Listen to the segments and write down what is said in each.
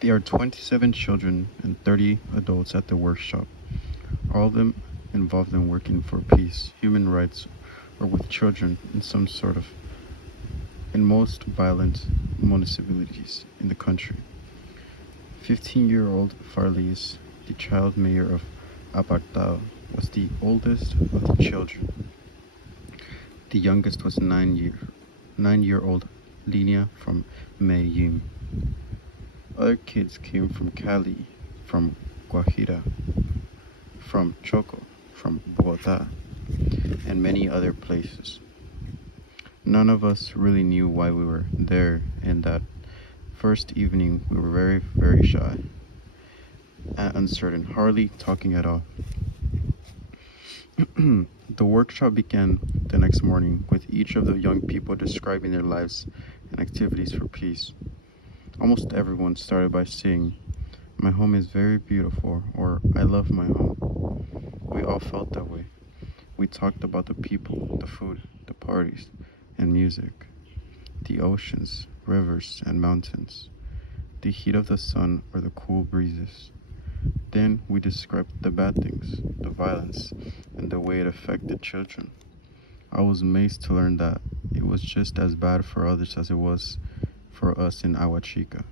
There are 27 children and 30 adults at the workshop, all of them involved in working for peace, human rights, or with children in some sort of in most violent municipalities in the country. 15-year-old Farley's, the child mayor of Apartao, was the oldest of the children. The youngest was 9-year-old Linia from Medellin. Other kids came from Cali, from Guajira, from Choco, from Bogota, and many other places. None of us really knew why we were there, and that first evening we were very, very shy and uncertain, hardly talking at all. The workshop began the next morning with each of the young people describing their lives and activities for peace. Almost everyone started by saying, "My home is very beautiful," or "I love my home." We all felt that way. We talked about the people, the food, the parties, and music, the oceans, rivers, and mountains, the heat of the sun or the cool breezes. Then we described the bad things, the violence, and the way it affected children. I was amazed to learn that it was just as bad for others as it was for us in Aguachica.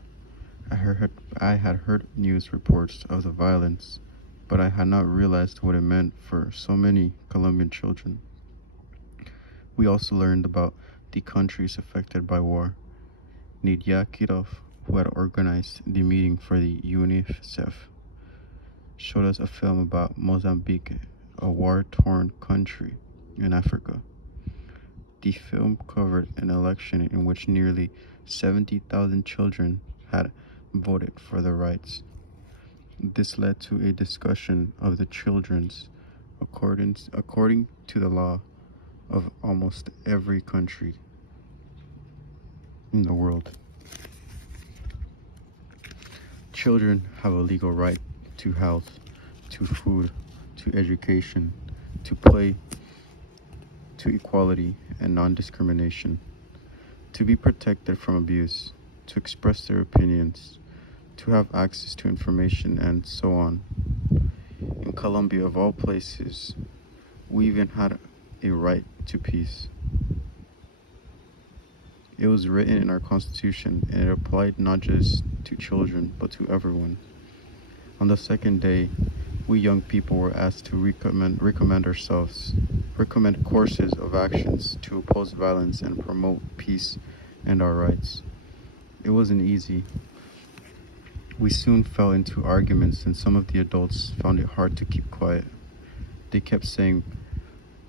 I had heard news reports of the violence, but I had not realized what it meant for so many Colombian children. We also learned about the countries affected by war. Nidia Kirov, who had organized the meeting for the UNICEF, showed us a film about Mozambique, a war-torn country in Africa. The film covered an election in which nearly 70,000 children had voted for their rights. This led to a discussion of the children's according to the law of almost every country in the world. Children have a legal right to health, to food, to education, to play, to equality and non-discrimination, to be protected from abuse, to express their opinions, to have access to information, and so on. In Colombia, of all places, we even had a right to peace. It was written in our constitution, and it applied not just to children, but to everyone. On the second day, we young people were asked to recommend courses of actions to oppose violence and promote peace and our rights. It wasn't easy. We soon fell into arguments, and some of the adults found it hard to keep quiet. They kept saying,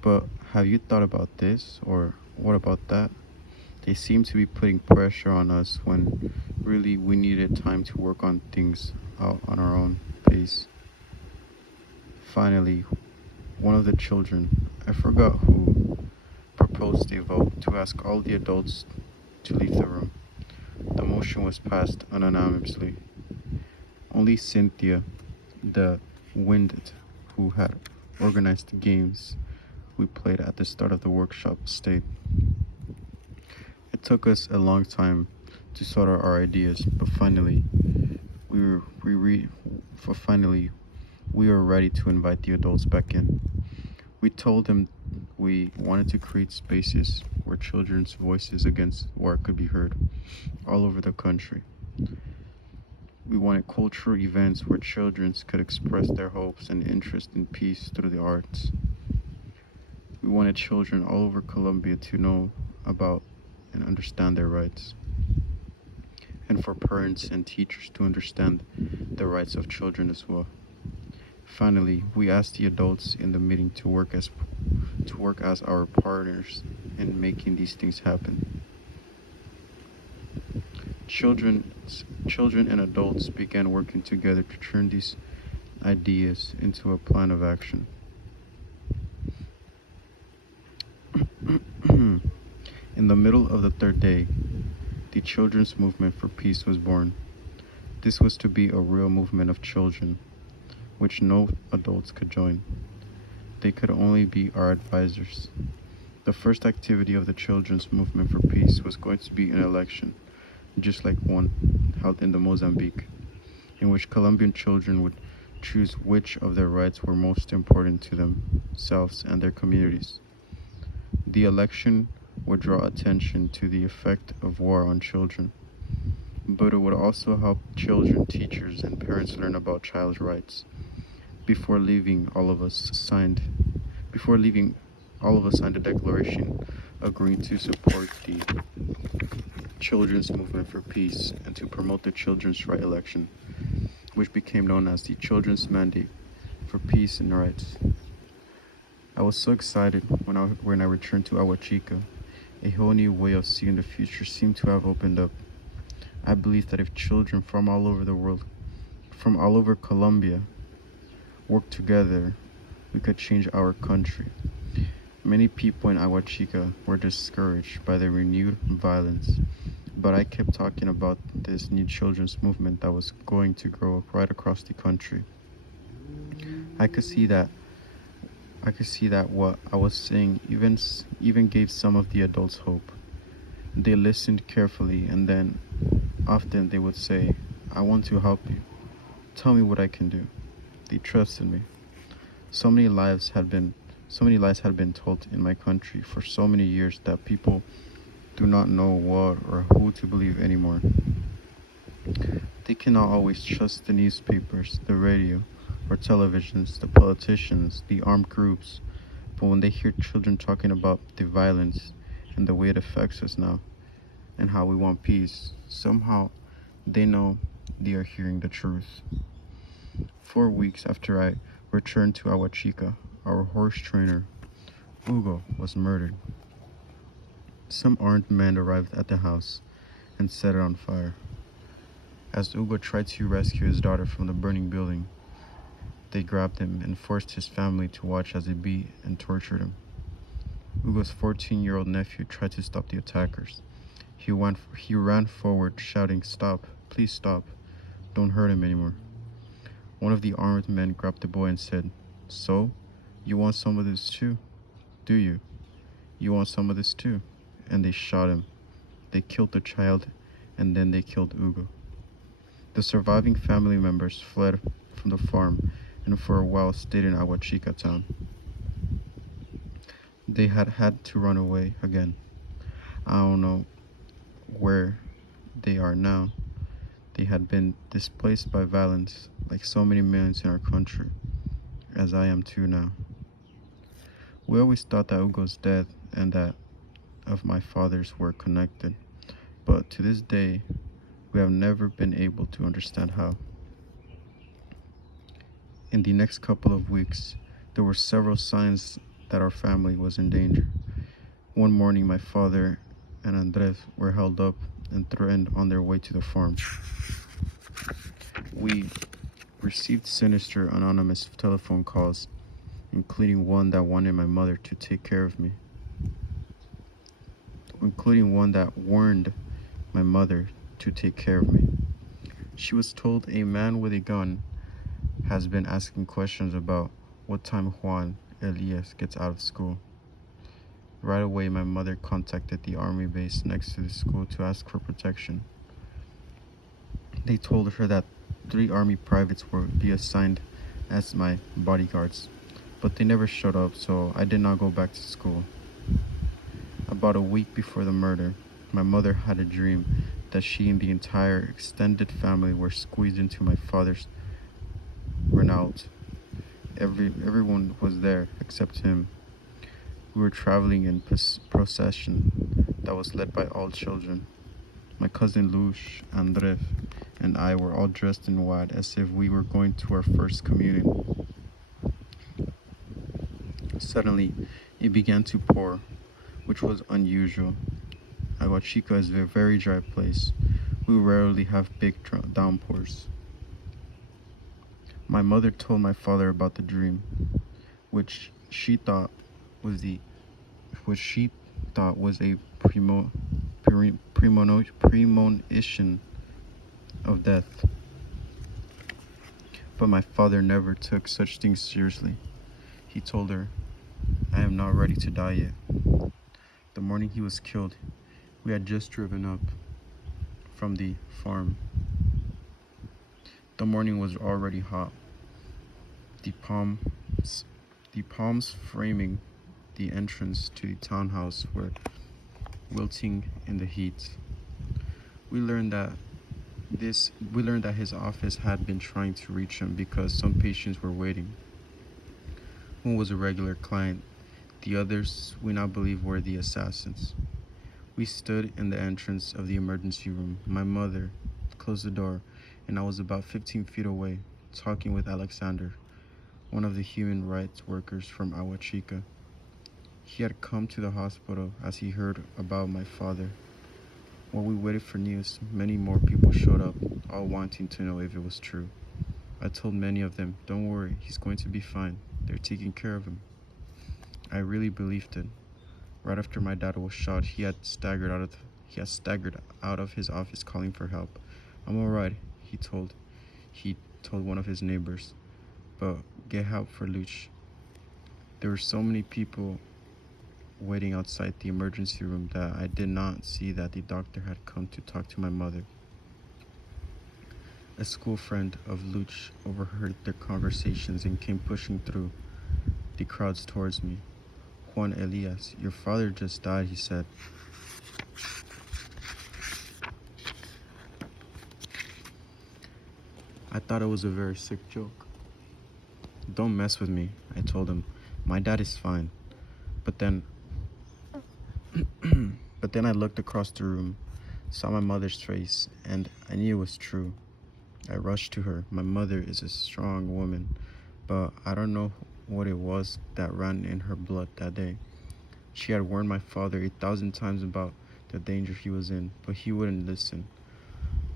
"But have you thought about this?" or "What about that?" They seemed to be putting pressure on us when really we needed time to work on things out on our own pace. Finally, one of the children, I forgot who, proposed a vote to ask all the adults to leave the room. The motion was passed unanimously. Only Cynthia, the winded, who had organized the games we played at the start of the workshop, stayed. It took us a long time to sort out our ideas, but finally, we were we re, for finally we were ready to invite the adults back in. We told them we wanted to create spaces where children's voices against war could be heard all over the country. We wanted cultural events where children could express their hopes and interest in peace through the arts. We wanted children all over Colombia to know about and understand their rights, and for parents and teachers to understand the rights of children as well. Finally, we asked the adults in the meeting to work as our partners in making these things happen. Children, Children and adults began working together to turn these ideas into a plan of action. In the middle of the third day, the Children's Movement for Peace was born. This was to be a real movement of children, which no adults could join. They could only be our advisors. The first activity of the Children's Movement for Peace was going to be an election, just like one held in the Mozambique. in which Colombian children would choose which of their rights were most important to themselves and their communities. The election would draw attention to the effect of war on children, but it would also help children, teachers, and parents learn about child's rights. Before leaving, before leaving, all of us signed a declaration agreeing to support the Children's Movement for Peace and to promote the Children's Right election, which became known as the Children's Mandate for Peace and Rights. I was so excited when I returned to Aguachica. A whole new way of seeing the future seemed to have opened up. I believe that if children from all over the world, from all over Colombia, work together, we could change our country. Many people in Aguachica were discouraged by the renewed violence, but I kept talking about this new children's movement that was going to grow right across the country. I could see that I could see that what I was saying even gave some of the adults hope. They listened carefully and then often they would say, "I want to help you. Tell me what I can do." They trusted me. So many lives had been so many lies had been told in my country for so many years that people do not know what or who to believe anymore. They cannot always trust the newspapers, the radio, or televisions, the politicians, the armed groups. But when they hear children talking about the violence and the way it affects us now and how we want peace, somehow they know they are hearing the truth. 4 weeks after I returned to Aguachica, our horse trainer, Hugo, was murdered. Some armed men arrived at the house and set it on fire. As Hugo tried to rescue his daughter from the burning building, they grabbed him and forced his family to watch as they beat and tortured him. Hugo's 14-year-old nephew tried to stop the attackers. He ran forward, shouting, "Stop, please stop, don't hurt him anymore." One of the armed men grabbed the boy and said, "So, you want some of this too? Do you? You want some of this too?" And they shot him. They killed the child, and then they killed Hugo. The surviving family members fled from the farm and for a while stayed in Aguachica town. They had to run away again. I don't know where they are now. They had been displaced by violence, like so many millions in our country, as I am too now. We always thought that Hugo's death and that of my father's were connected, but to this day, we have never been able to understand how. In the next couple of weeks, there were several signs that our family was in danger. One morning, my father and Andres were held up and threatened on their way to the farm. We received sinister anonymous telephone calls, including one that wanted my mother to take care of me, including one that warned my mother to take care of me. She was told a man with a gun has been asking questions about what time Juan Elias gets out of school. Right away, my mother contacted the army base next to the school to ask for protection. They told her that 3 army privates would be assigned as my bodyguards, but they never showed up, so I did not go back to school. About a week before the murder, my mother had a dream that she and the entire extended family were squeezed into my father's Renault. Everyone was there except him. We were traveling in procession that was led by all children. My cousin Lush, Andres, and I were all dressed in white as if we were going to our first communion. Suddenly, it began to pour, which was unusual. Aguachica is a very dry place. We rarely have big downpours. My mother told my father about the dream, which she thought was the which she thought was a premonition of death. But my father never took such things seriously. He told her, "I am not ready to die yet." The morning he was killed, we had just driven up from the farm. The morning was already hot, the palms, the palms framing the entrance to the townhouse were wilting in the heat. We learned that we learned that his office had been trying to reach him because some patients were waiting. One was a regular client. The others we now believe were the assassins. We stood in the entrance of the emergency room. My mother closed the door, and I was about 15 feet away, talking with Alexander, one of the human rights workers from Agua Chica. He had come to the hospital as he heard about my father. While we waited for news, many more people showed up, all wanting to know if it was true. I told many of them, "Don't worry, he's going to be fine. They're taking care of him." I really believed it. Right after my dad was shot, he had staggered out of his office calling for help. "I'm all right," he told one of his neighbors, "but get help for Luch." There were so many people waiting outside the emergency room that I did not see that the doctor had come to talk to my mother. A school friend of Luch overheard their conversations and came pushing through the crowds towards me. "Juan Elias, your father just died," he said. I thought it was a very sick joke. "Don't mess with me," I told him. "My dad is fine." But then, but then I looked across the room, saw my mother's face, and I knew it was true. I rushed to her. My mother is a strong woman, but I don't know what it was that ran in her blood that day. She had warned my father 1,000 times about the danger he was in, but he wouldn't listen.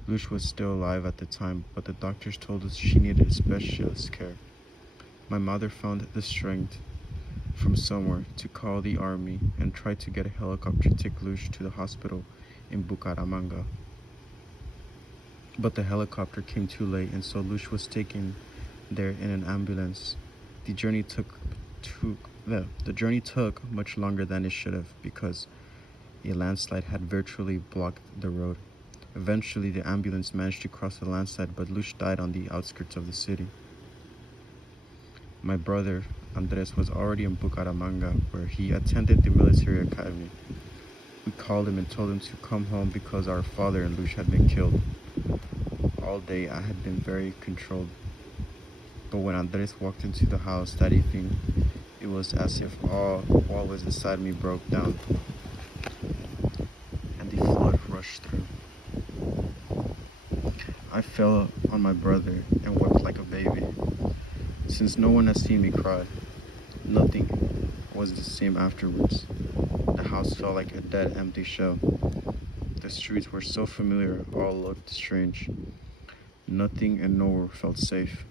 Luch was still alive at the time, but the doctors told us she needed specialist care. My mother found the strength from somewhere to call the army and tried to get a helicopter to take Luch to the hospital in Bucaramanga. But the helicopter came too late, and so Luch was taken there in an ambulance. The journey took much longer than it should have because a landslide had virtually blocked the road. Eventually, the ambulance managed to cross the landslide, but Luch died on the outskirts of the city. My brother, Andres, was already in Bucaramanga, where he attended the military academy. We called him and told him to come home because our father and Luch had been killed. All day, I had been very controlled. But when Andres walked into the house that evening, it was as if all was inside me broke down, and the flood rushed through. I fell on my brother and wept like a baby. Since no one had seen me cry, nothing was the same afterwards. The house felt like a dead, empty shell. The streets were so familiar, all looked strange. Nothing and nowhere felt safe.